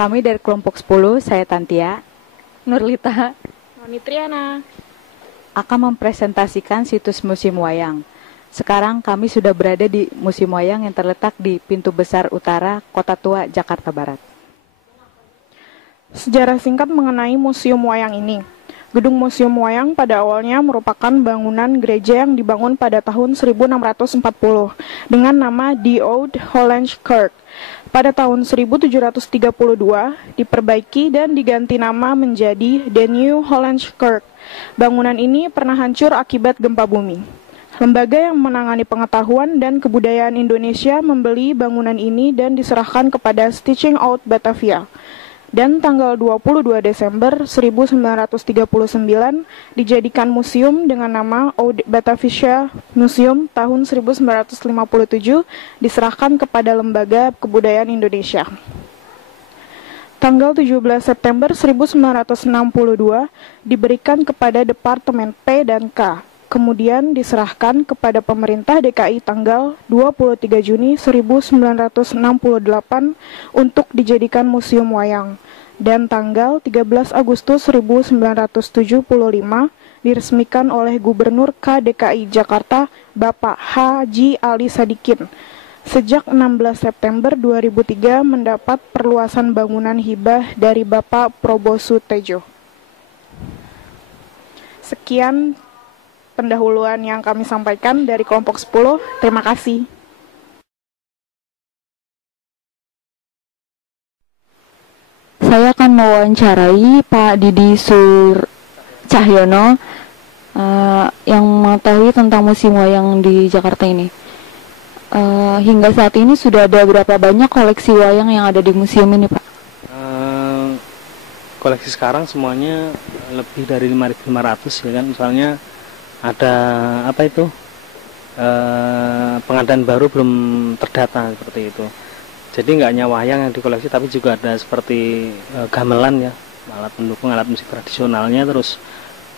Kami dari kelompok 10, saya Tantia, Nurlita, Noni Triana, akan mempresentasikan situs Museum Wayang. Sekarang kami sudah berada di Museum Wayang yang terletak di Pintu Besar Utara, Kota Tua, Jakarta Barat. sejarah singkat mengenai Museum Wayang ini. Gedung Museum Wayang pada awalnya merupakan bangunan gereja yang dibangun pada tahun 1640 dengan nama The Old Holland Kirk. Pada tahun 1732 diperbaiki dan diganti nama menjadi The New Holland Kirk. Bangunan ini pernah hancur akibat gempa bumi. Lembaga yang menangani pengetahuan dan kebudayaan Indonesia membeli bangunan ini dan diserahkan kepada Stichting Out Batavia. Dan tanggal 22 Desember 1939 dijadikan museum dengan nama Oud Batavia Museum. Tahun 1957 diserahkan kepada Lembaga Kebudayaan Indonesia. Tanggal 17 September 1962 diberikan kepada Departemen P dan K. Kemudian diserahkan kepada pemerintah DKI tanggal 23 Juni 1968 untuk dijadikan Museum Wayang. Dan tanggal 13 Agustus 1975 diresmikan oleh Gubernur KDKI Jakarta Bapak Haji Ali Sadikin. Sejak 16 September 2003 mendapat perluasan bangunan hibah dari Bapak Probo Sutejo. Sekian pendahuluan yang kami sampaikan dari kelompok 10. Terima kasih. saya akan mewawancarai Pak Didi Cahyono yang mengetahui tentang Museum Wayang di Jakarta ini. Hingga saat ini sudah ada berapa banyak koleksi wayang yang ada di museum ini, Pak? Koleksi sekarang semuanya lebih dari 5.500 ya kan. Misalnya ada apa itu pengadaan baru belum terdata seperti itu. Jadi nggak hanya wayang yang dikoleksi, tapi juga ada seperti gamelan ya, alat pendukung, alat musik tradisionalnya, terus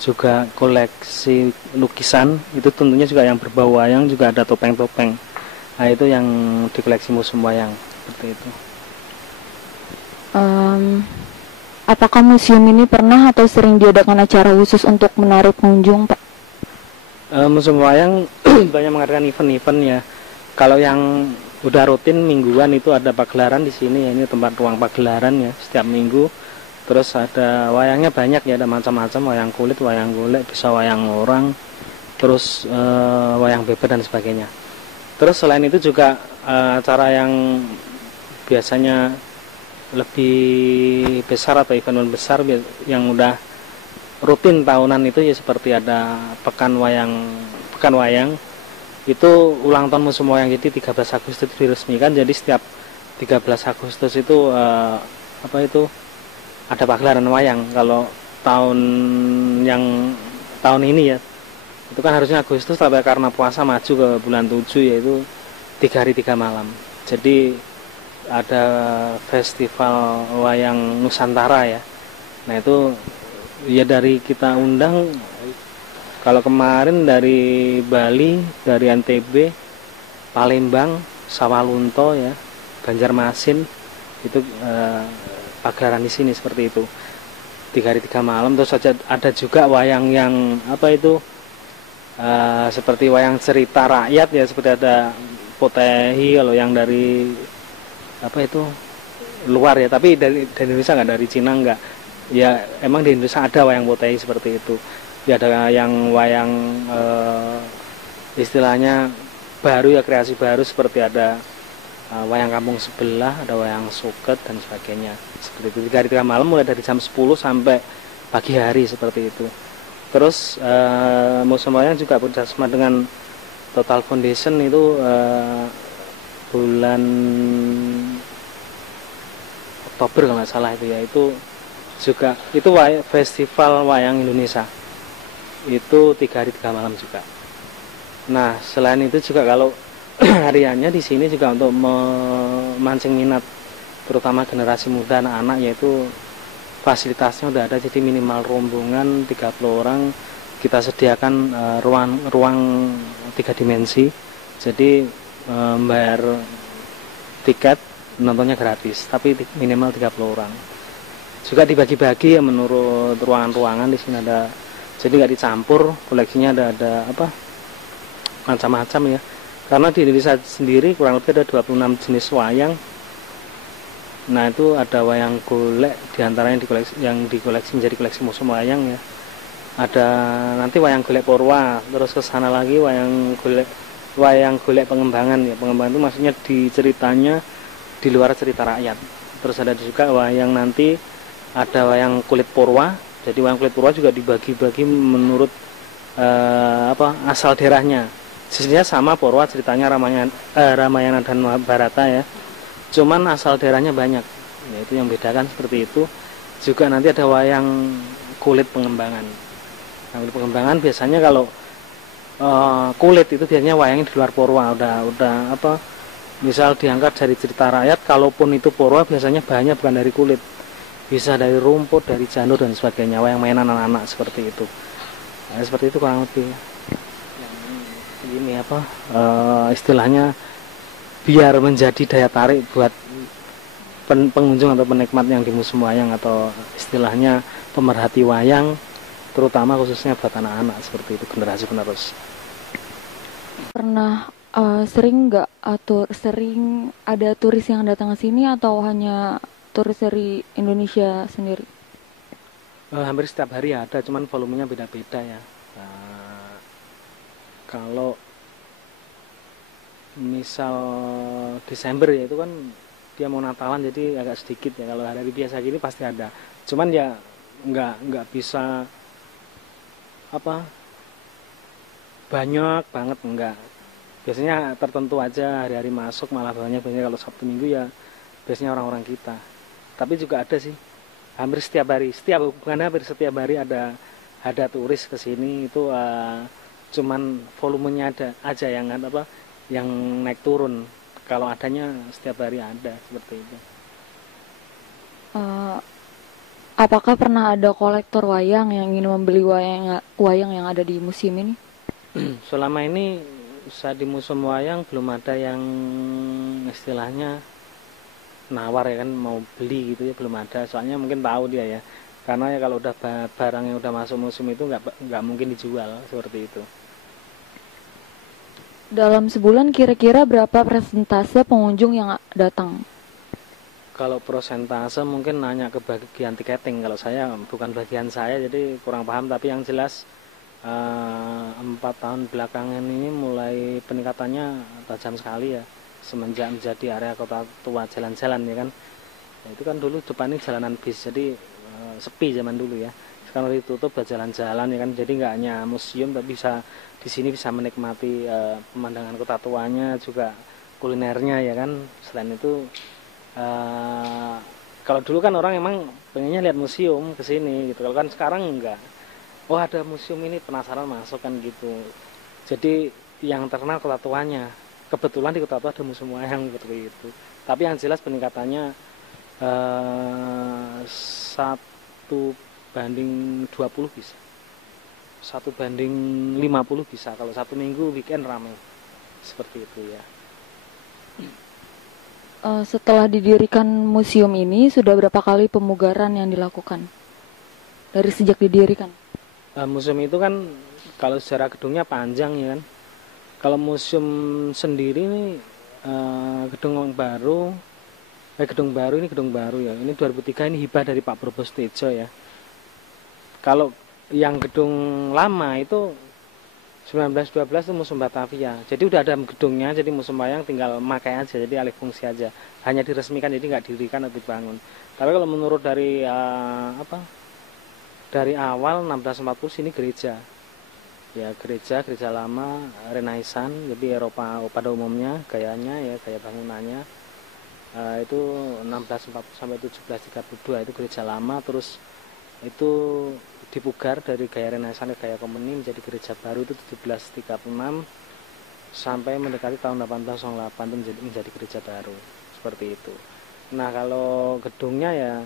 juga koleksi lukisan, itu tentunya juga yang berbau wayang, juga ada topeng-topeng. Nah itu yang dikoleksi Museum Wayang, seperti itu. Apakah museum ini pernah atau sering diadakan acara khusus untuk menarik pengunjung, Pak? Museum Wayang banyak mengadakan event-event ya. Kalau yang udah rutin mingguan itu ada pagelaran di sini ya, ini tempat ruang pagelaran ya setiap minggu. Terus ada wayangnya banyak ya, ada macam-macam, wayang kulit, wayang golek, bisa wayang orang, terus wayang beber dan sebagainya. Terus selain itu juga acara yang biasanya lebih besar atau event besar yang udah rutin tahunan itu ya, seperti ada pekan wayang itu ulang tahun Museum Wayang. Jadi 13 Agustus itu diresmikan, jadi setiap 13 Agustus itu ada pagelaran wayang. Kalau tahun ini ya itu kan harusnya Agustus, tapi karena puasa maju ke bulan 7 yaitu 3 hari 3 malam. Jadi ada festival wayang Nusantara ya. Nah itu ya dari kita undang. Kalau kemarin dari Bali, dari NTB, Palembang, Sawalunto ya, Banjarmasin itu pagelaran di sini seperti itu. 3 hari 3 malam. Terus ada juga wayang yang seperti wayang cerita rakyat ya, seperti ada Potehi kalau yang dari luar ya, tapi dari Indonesia nggak, dari Cina nggak. Ya emang di Indonesia ada wayang Potehi seperti itu. Ya ada yang wayang istilahnya baru ya, kreasi baru, seperti ada wayang kampung sebelah, ada wayang suket dan sebagainya. Seperti itu 3 hari 3 malam mulai dari jam 10 sampai pagi hari seperti itu. Terus Museum Wayang juga bekerjasama dengan Total Foundation itu bulan Oktober kalau nggak salah itu ya, itu juga itu festival wayang Indonesia. Itu 3 hari 3 malam juga. Nah selain itu juga kalau hariannya di sini juga untuk memancing minat terutama generasi muda, anak-anak, yaitu fasilitasnya udah ada. Jadi minimal rombongan 30 orang kita sediakan ruang 3 dimensi. Jadi bayar tiket nontonnya gratis, tapi minimal 30 orang. Juga dibagi-bagi ya menurut ruangan-ruangan. Di sini ada, jadi nggak dicampur, koleksinya ada apa macam-macam ya. Karena di Indonesia sendiri kurang lebih ada 26 jenis wayang. Nah itu ada wayang golek, diantaranya yang dikoleksi menjadi koleksi museum wayang ya. Ada nanti wayang golek Purwa, terus ke sana lagi wayang golek pengembangan ya. Pengembangan itu maksudnya di ceritanya di luar cerita rakyat. Terus ada juga wayang nanti ada wayang kulit Purwa. Jadi wayang kulit Purwa juga dibagi-bagi menurut asal daerahnya. Sebenarnya sama Purwa ceritanya Ramayana dan Mahabharata ya. Cuman asal daerahnya banyak, yaitu yang bedakan seperti itu. Juga nanti ada wayang kulit pengembangan. Nah, kulit pengembangan biasanya kalau kulit itu biasanya wayangnya di luar Purwa, udah apa? Misal diangkat dari cerita rakyat, kalaupun itu Purwa biasanya bahannya bukan dari kulit, bisa dari rumput, dari janur dan sebagainya. Wayang mainan anak-anak seperti itu. Nah, seperti itu kurang lebih. Ini apa? Istilahnya biar menjadi daya tarik buat pengunjung atau penikmat yang di museum wayang, atau istilahnya pemerhati wayang, terutama khususnya buat anak-anak seperti itu, generasi penerus. Pernah sering nggak sering ada turis yang datang ke sini atau hanya turis dari Indonesia sendiri? Hampir setiap hari ada, cuman volumenya beda-beda ya. Kalau misal Desember ya itu kan dia mau Natalan, jadi agak sedikit ya. Kalau hari biasa gini pasti ada, cuman ya nggak bisa apa banyak banget, enggak. Biasanya tertentu aja hari-hari masuk, malah banyak. Biasanya kalau Sabtu Minggu ya biasanya orang-orang kita. Tapi juga ada sih hampir setiap hari, hampir setiap hari ada turis ke sini itu. Cuman volumenya ada aja yang yang naik turun. Kalau adanya setiap hari ada seperti itu. Apakah pernah ada kolektor wayang yang ingin membeli wayang yang ada di museum ini? Selama ini saat di museum wayang belum ada yang istilahnya nawar ya kan, mau beli gitu ya, belum ada. Soalnya mungkin tahu dia ya, karena ya kalau udah barang yang udah masuk museum itu nggak mungkin dijual seperti itu. Dalam sebulan kira-kira berapa persentase pengunjung yang datang? Kalau persentase mungkin nanya ke bagian tiketing. Kalau saya bukan bagian saya, jadi kurang paham. Tapi yang jelas 4 tahun belakangan ini mulai peningkatannya tajam sekali ya. Semenjak menjadi area kota tua jalan-jalan ya kan. Nah, itu kan dulu depan ini jalanan bis, jadi sepi zaman dulu ya. Sekarang ditutup buat jalan-jalan ya kan. Jadi nggak hanya museum, tapi di sini bisa menikmati pemandangan kota tuanya, juga kulinernya ya kan. Selain itu kalau dulu kan orang emang pengennya lihat museum ke sini gitu. Kalau kan sekarang enggak. Oh ada museum ini, penasaran masuk kan gitu. Jadi yang terkenal kota tuanya. Kebetulan di kota tua ada museum wayang seperti itu. Tapi yang jelas peningkatannya 1:20 bisa. 1:50 bisa. Kalau satu minggu weekend ramai seperti itu ya. Setelah didirikan museum ini, sudah berapa kali pemugaran yang dilakukan dari sejak didirikan? Museum itu kan kalau secara gedungnya panjang ya kan. Kalau museum sendiri ini gedung baru ya. Ini 2003, ini hibah dari Pak Probosthejo ya. Kalau yang gedung lama itu 1912 itu Museum Batavia. Jadi udah ada gedungnya, jadi museum wayang tinggal makai aja, jadi alih fungsi aja. Hanya diresmikan, jadi nggak didirikan atau dibangun. Tapi kalau menurut dari dari awal 1640 sini gereja. Ya gereja lama Renaissance, jadi Eropa pada umumnya gayanya ya, gaya bangunannya. Itu 1640 sampai 1732 itu gereja lama, terus itu dipugar dari gaya Renaissance ke gaya Kompeni menjadi gereja baru itu 1736 sampai mendekati tahun 1808 itu menjadi gereja baru seperti itu. Nah kalau gedungnya ya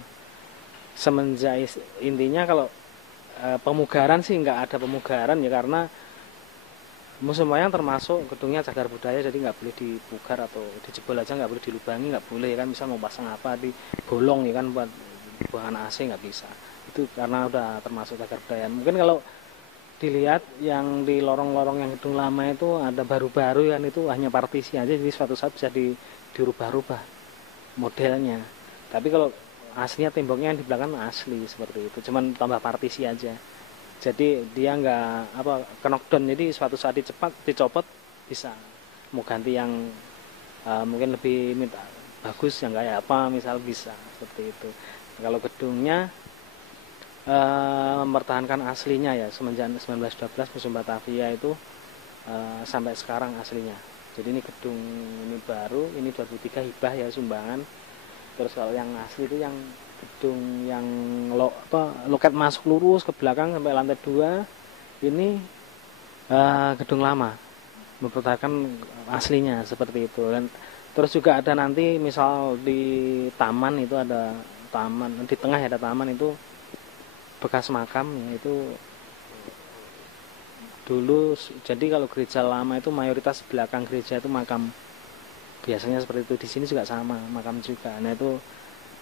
semenjak intinya kalau pemugaran sih nggak ada pemugaran ya, karena Museum wayang termasuk gedungnya cagar budaya, jadi nggak boleh dipugar atau dijebol aja, nggak boleh dilubangi, nggak boleh kan, misal mau pasang apa di bolong ya kan buat buangan AC nggak bisa, itu karena udah termasuk cagar budaya. Mungkin kalau dilihat yang di lorong-lorong yang gedung lama itu ada baru-baru kan, itu hanya partisi aja, jadi suatu saat bisa dirubah-rubah modelnya, tapi kalau aslinya temboknya yang di belakang asli seperti itu, cuman tambah partisi aja. Jadi dia nggak apa ke knockdown, jadi suatu saat dicopot bisa mau ganti yang mungkin lebih minta bagus yang kayak apa misal, bisa seperti itu. Kalau gedungnya mempertahankan aslinya ya, semenjak 1912 Museum Batavia itu sampai sekarang aslinya. Jadi ini gedung ini baru, ini 2003 hibah ya, sumbangan. Terus kalau yang asli itu yang gedung yang loket masuk lurus ke belakang sampai lantai 2 ini gedung lama, mempertahankan aslinya seperti itu. Dan terus juga ada nanti misal di taman itu ada taman, di tengah ada taman itu bekas makam ya, itu dulu. Jadi kalau gereja lama itu mayoritas belakang gereja itu makam, biasanya seperti itu. Di sini juga sama, makam juga. Nah itu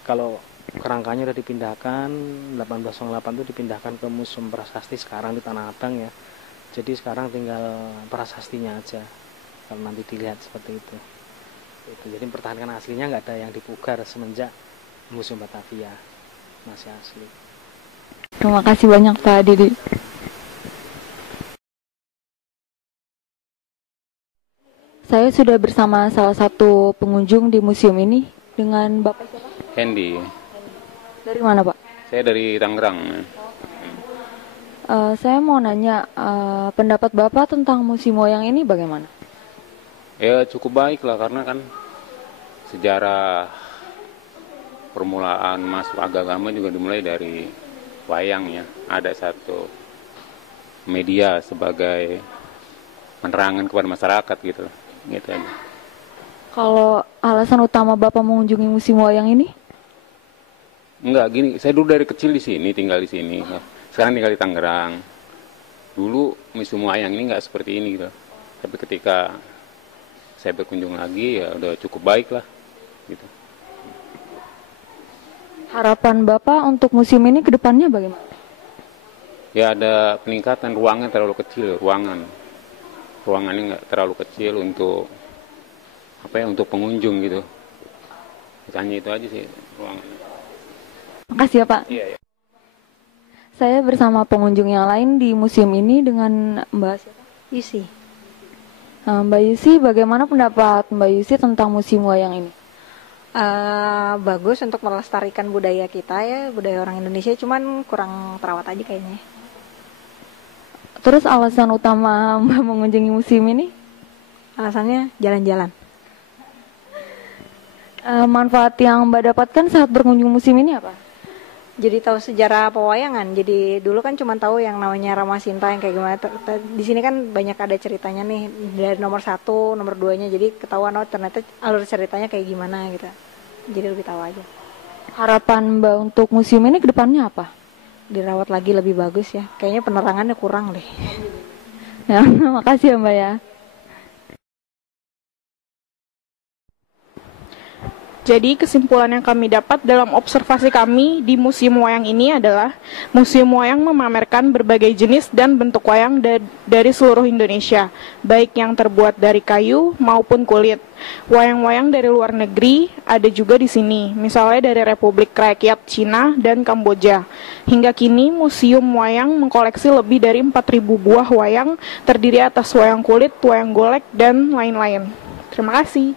kalau kerangkanya udah dipindahkan 1808 itu dipindahkan ke Museum Prasasti sekarang di Tanah Abang ya. Jadi sekarang tinggal prasastinya aja kalau nanti dilihat seperti itu. Jadi pertahankan aslinya, nggak ada yang dipugar semenjak Museum Batavia, masih asli. Terima kasih banyak Pak Didi. Saya sudah bersama salah satu pengunjung di museum ini dengan Bapak siapa? Hendy. Dari mana Pak? Saya dari Tangerang. Saya mau nanya, pendapat Bapak tentang museum wayang ini bagaimana? Ya cukup baik lah, karena kan sejarah permulaan masuk agama juga dimulai dari wayang ya. Ada satu media sebagai penerangan kepada masyarakat gitu. Gitu aja. Kalau alasan utama Bapak mengunjungi museum wayang ini? Enggak, gini, saya dulu dari kecil di sini, tinggal di sini. Sekarang tinggal di Tangerang. Dulu museum wayang ini nggak seperti ini gitu. Tapi ketika saya berkunjung lagi ya udah cukup baik lah gitu. Harapan Bapak untuk museum ini ke depannya bagaimana? Ya ada peningkatan, ruangan terlalu kecil, ruangannya nggak terlalu kecil untuk apa ya, untuk pengunjung gitu. Hanya itu aja sih ruangannya. Makasih ya Pak. Iya, iya. Saya bersama pengunjung yang lain di museum ini dengan Mbak siapa? Yusi. Mbak Yusi, bagaimana pendapat Mbak Yusi tentang museum wayang ini? Bagus untuk melestarikan budaya kita ya, budaya orang Indonesia, cuman kurang terawat aja kayaknya. Terus alasan utama Mbak mengunjungi museum ini? Alasannya jalan-jalan. Manfaat yang Mbak dapatkan saat berkunjung museum ini apa? Jadi tahu sejarah pewayangan. Jadi dulu kan cuma tahu yang namanya Ramasinta yang kayak gimana. Di sini kan banyak ada ceritanya nih, dari nomor 1, nomor 2-nya. Jadi ketahuan oh ternyata alur ceritanya kayak gimana gitu. Jadi lebih tahu aja. Harapan Mbak untuk museum ini ke depannya apa? Dirawat lagi lebih bagus ya. Kayaknya penerangannya kurang deh. Ya, makasih ya Mbak ya. Jadi kesimpulan yang kami dapat dalam observasi kami di Museum Wayang ini adalah Museum Wayang memamerkan berbagai jenis dan bentuk wayang dari seluruh Indonesia, baik yang terbuat dari kayu maupun kulit. Wayang-wayang dari luar negeri ada juga di sini, misalnya dari Republik Rakyat Cina dan Kamboja. Hingga kini Museum Wayang mengkoleksi lebih dari 4.000 buah wayang terdiri atas wayang kulit, wayang golek, dan lain-lain. Terima kasih.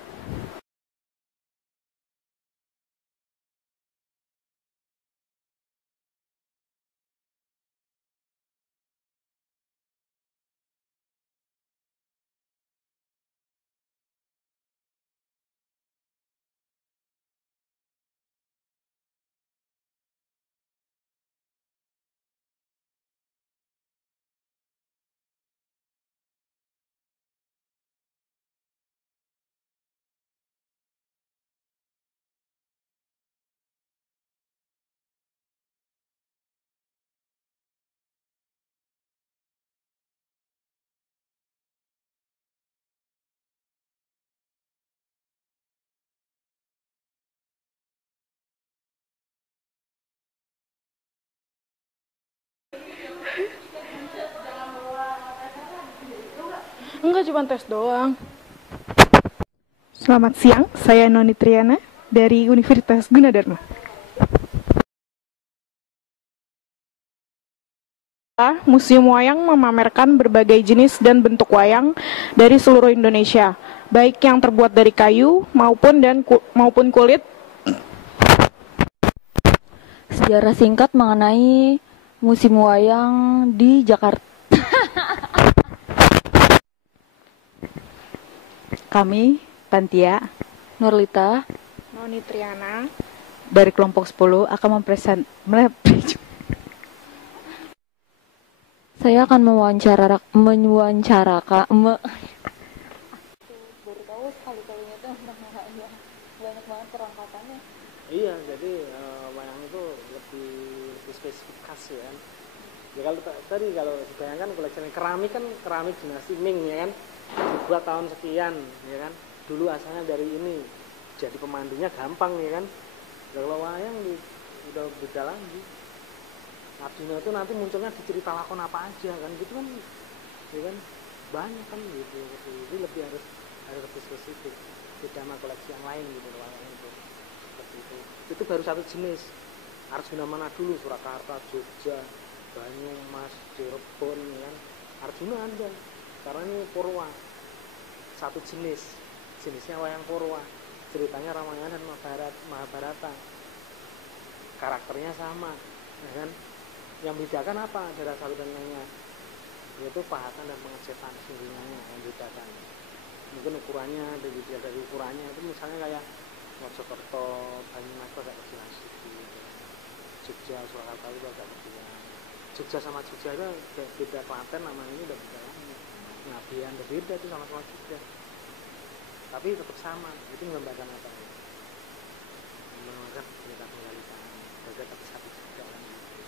Enggak, cuma tes doang. Selamat siang, saya Noni Triana dari Universitas Gunadarma. Museum Wayang memamerkan berbagai jenis dan bentuk wayang dari seluruh Indonesia, baik yang terbuat dari kayu maupun kulit. Sejarah singkat mengenai Museum Wayang di Jakarta. Kami, Tantia, Nurlita, Noni Triana dari kelompok 10 akan saya akan Iya, jadi wayang itu lebih spesifikasi ya kan. Ya kalau tadi kalau dibayangkan koleksi keramik kan keramik dinasti Ming ya kan, dibuat tahun sekian ya kan. Dulu asalnya dari ini, jadi pemandunya gampang ya kan. Kalau wayang udah beda lagi. Arjuna itu nanti munculnya di cerita lakon apa aja kan gitu kan, ya kan banyak kan gitu. Jadi lebih harus lebih spesifik, beda sama koleksi yang lain gitu wayang itu. Itu baru satu jenis. Arjuna mana dulu? Surakarta, Jogja, Banyumas, Cirebon ya kan. Arjuna ada karena ini Purwa, satu jenisnya wayang Purwa, ceritanya Ramayana dan Mahabharata, karakternya sama ya kan. Yang bedakan apa antara satu dan lainnya? Yaitu pahatan dan pengecetan sungguhnya yang bedakan. Mungkin ukurannya dari ukurannya itu misalnya kayak Mojokerto, Banyumas itu agak kecilan sedikit, Jogja, Surakarta itu agak kecilan. Jogja sama Jogja itu beda, Klaten namanya ini udah beda lagi. Ngabian berbeda itu sama-sama Jogja, tapi tetap sama. Itu menggambarkan apa ya? Menggambarkan cerita penggalitan, beda tapi satu juga kan gitu.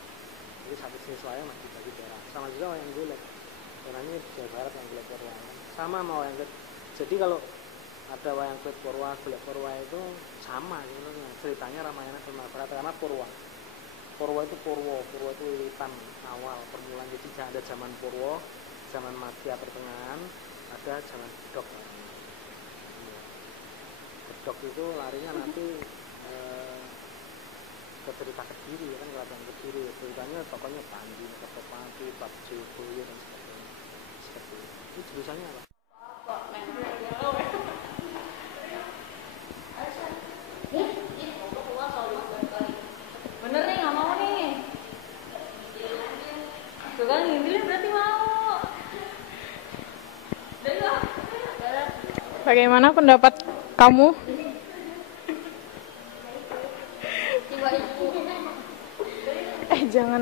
Jadi satu jenis wayang masih dibagi daerah. Sama juga wayang golek, daerahnya Jawa Barat yang golek Purwa sama wayang golek. Jadi kalau ada wayang kulit Purwa, golek Purwa itu sama sebenarnya. Ceritanya Ramayana dan Mahabharata karena Purwa itu Purwa itu wiwitan awal permulaan. Jadi ada zaman Purwa, zaman Madya pertengahan, ada zaman Gedhog. Gedhog itu larinya nanti ke cerita Kediri ya kan, kerajaan Kediri. Ceritanya tokohnya Pandi, Kertopati, Babjoboyo dan sebagainya. Seperti itu. Ini jurusannya apa? bener nih, nggak mau nih. Tuh kan, ngintilin berarti mau. Bagaimana pendapat kamu? Jangan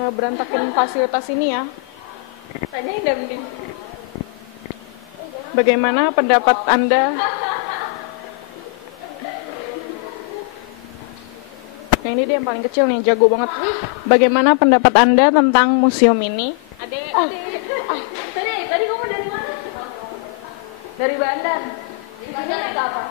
ngeberantakin fasilitas ini ya. Tanyain dah mending. Bagaimana pendapat Anda? Nah ini dia yang paling kecil nih, jago banget. Bagaimana pendapat Anda tentang museum ini? Tadi kamu dari mana? Dari Bandan. Di sini naik apa?